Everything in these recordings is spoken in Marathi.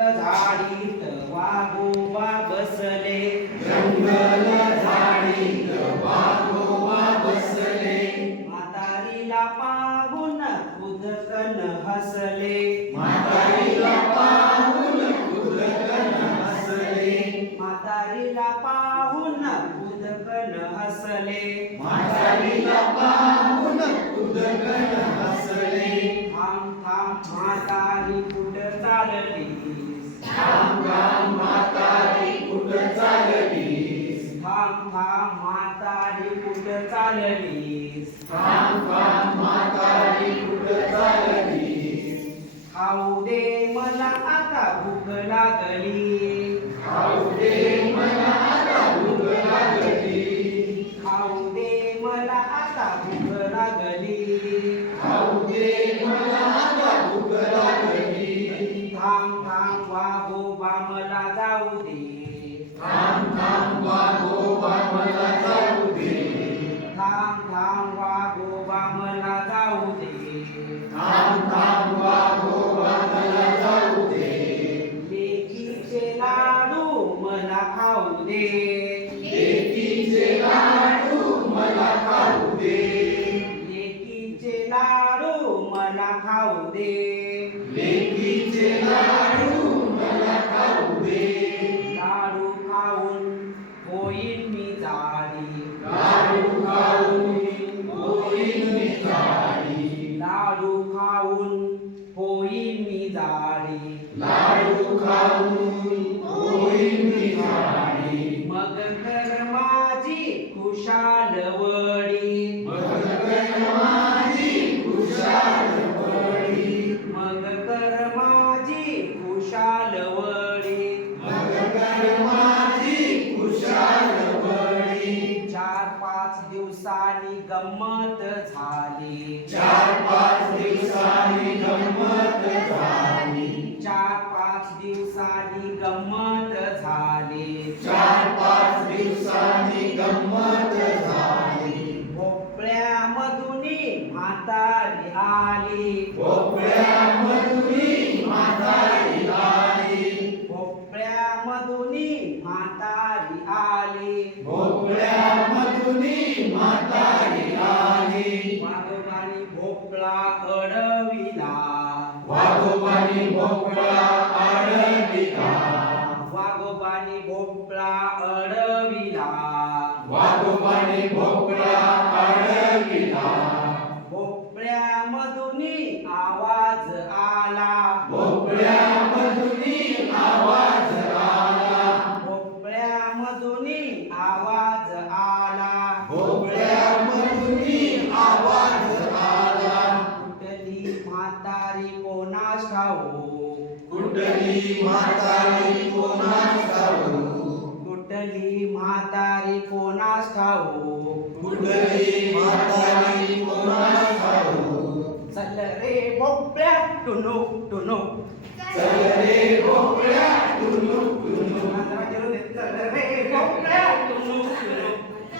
झाडीत वाघोबा बसले, जंगल झाडीत वाघोबा बसले, म्हातारीला पाहून खुदकन हसले, म्हातारीला पाहून खुदकन हसले, म्हातारीला पाहून खुदकन हसले, म्हातारीला पाहून खुदकन हसले. थांब थांब म्हातारी कुठं चाललीस, थांब थांब म्हातारी कुठं चाललीस, थांब थांब म्हातारी कुठं चाललीस, थांब थांब म्हातारी कुठं चाललीस. खाऊ दे मला आता भूक लागली, खाऊ दे मला आता भूक लागली, खाऊ दे मला आता भूक लागली, खाऊ दे मला आता भूक लागली. थांब थांब वाघोबा मला जाऊ दे, थांब थांब वाघोबा मला जाऊ दे, थांब थांब वाघोबा मला जाऊ दे, थांब थांब वाघोबा मला जाऊ दे. लेकीचे लाडू मला खाऊ दे, लेकीचे लाडू मला खाऊ दे, लेकीचे लाडू मला खाऊ दे, लेकीचे लाडू मला खाऊ दे. लाडू खाऊन होईन मी जाडी, लाडू खाऊन होईन मी जाडी, लाडू खाऊन होईन मी जाडी, लाडू खाऊन होईन मी जाडी. मग कर माझी खुशाल वडी, मग कर माझी खुशाल वडी, मग कर माझी खुशाल वडी, मग कर माझी खुशाल वडी. 4-5 दिवसांनी गंमत झाली, 4-5 दिवसांनी गंमत झाली, 4-5 दिवसांनी गंमत झाली, 4-5 दिवसांनी गंमत झाली. भोपळ्यामधून म्हातारी आली, भोपळ्यामधून म्हातारी आली, भोपळ्यामधून म्हातारी आली, भोपळ्यामधून म्हातारी आली. वाघोबानी भोपळा अडविला, वाघोबानी भोपळा अडविला, वाघोबानी भोपळा अडविला, वाघोबानी भोपळा अडविला. भोपळ्यामधून आवाज आला, भोपळ्यामधून आवाज आला, भोपळ्यामधून आवाज आला, भोपळ्यामधून आवाज आला. कुठली म्हातारी कोणास ठाऊक, कुठली म्हातारी कोणास ठाऊक, कुठली म्हातारी कोणास ठाऊक, कुठली म्हातारी कोणास ठाऊक. चल रे भोपळ्या टुनुक टुनुक, चल रे भोपळ्या टुनुक टुनुक, चल रे भोपळ्या टुनुक टुनुक,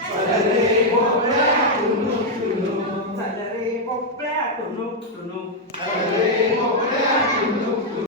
चल रे भोपळ्या टुनुक टुनुक, चल रे भोपळ्या टुनुक टुनुक, चल रे